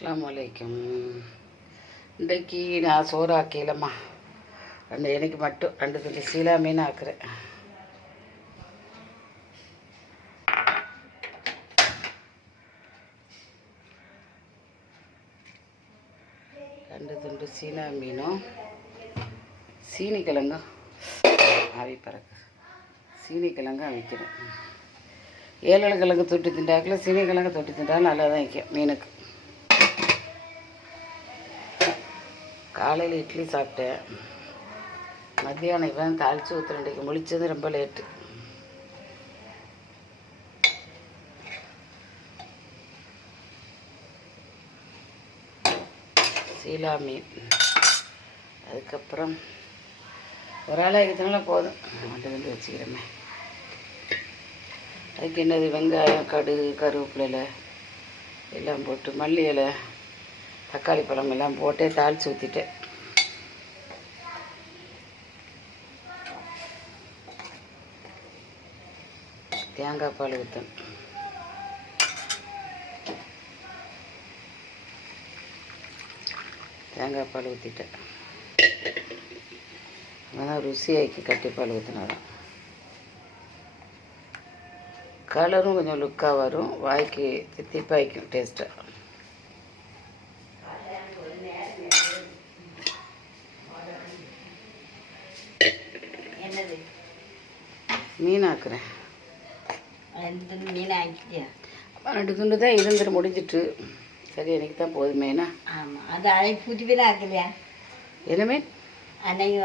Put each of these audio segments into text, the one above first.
அஸ்ஸலாமு அலைக்கும். இன்றைக்கு நான் சோறு ஆக்கலம்மா. எனக்கு மட்டும் 2 துண்டு சீலா மீன் ஆக்குறேன். ரெண்டு துண்டு சீலா மீனும் சீனி கிழங்கும் அவி பறக்கு சீனி கிழங்கு அவிக்கிறேன். 7 கிழங்கு தொட்டு திண்டாக்கில் சீனி கிழங்கு தொட்டு திண்டா நல்லா தான் வைக்கும் மீனுக்கு. காலையில் இட்லி சாப்பிட்டேன். மத்தியானம் இப்போ தாளித்து ஊற்றுறேன். முழிச்சது ரொம்ப லேட்டு. சீலா மீன், அதுக்கப்புறம் ஒரு ஆள் ஆகிக்கிறதுனால போதும், மட்டும் வந்து வச்சுக்கிறேமே. அதுக்கு என்னது வெங்காயம், கடுகு, கருவேப்பிலை எல்லாம் போட்டு, மல்லி இலை, தக்காளி பழம் எல்லாம் போட்டே தாளித்து ஊற்றிட்டேன். தேங்காய் பால் ஊற்றணும். தேங்காய் பால் ஊற்றிட்டேன். அதான் ருசியாக்கி கட்டிப்பால் ஊற்றினாலும் கலரும் கொஞ்சம் லுக்காக வரும், வாய்க்கு தித்திப்பாய்க்கும் டேஸ்ட்டாக. மீன் ஆக்குறேன். 2 துண்டு தான் இருந்துட்டு முடிஞ்சிட்டு. சரி, எனக்கு தான் போதுமேனா. ஆமாம், அது அரை புதுவில ஆக்கலையா? என்ன மீன்? அன்னைக்கு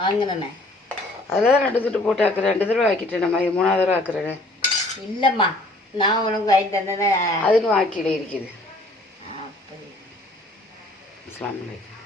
வாங்கினேண்ணே, அதில் தான் 2 துண்டு போட்டு ஆக்குறேன். 2 தடவை ஆக்கிட்டேன். நம்ம 3ஆவது தடவை ஆக்குறேன்னு. இல்லைம்மா, நான் உனக்கு வாங்கி தந்தேன். அதுன்னு ஆக்கியில் இருக்குது. அப்படி. அஸ்ஸலாமு அலைக்கும்.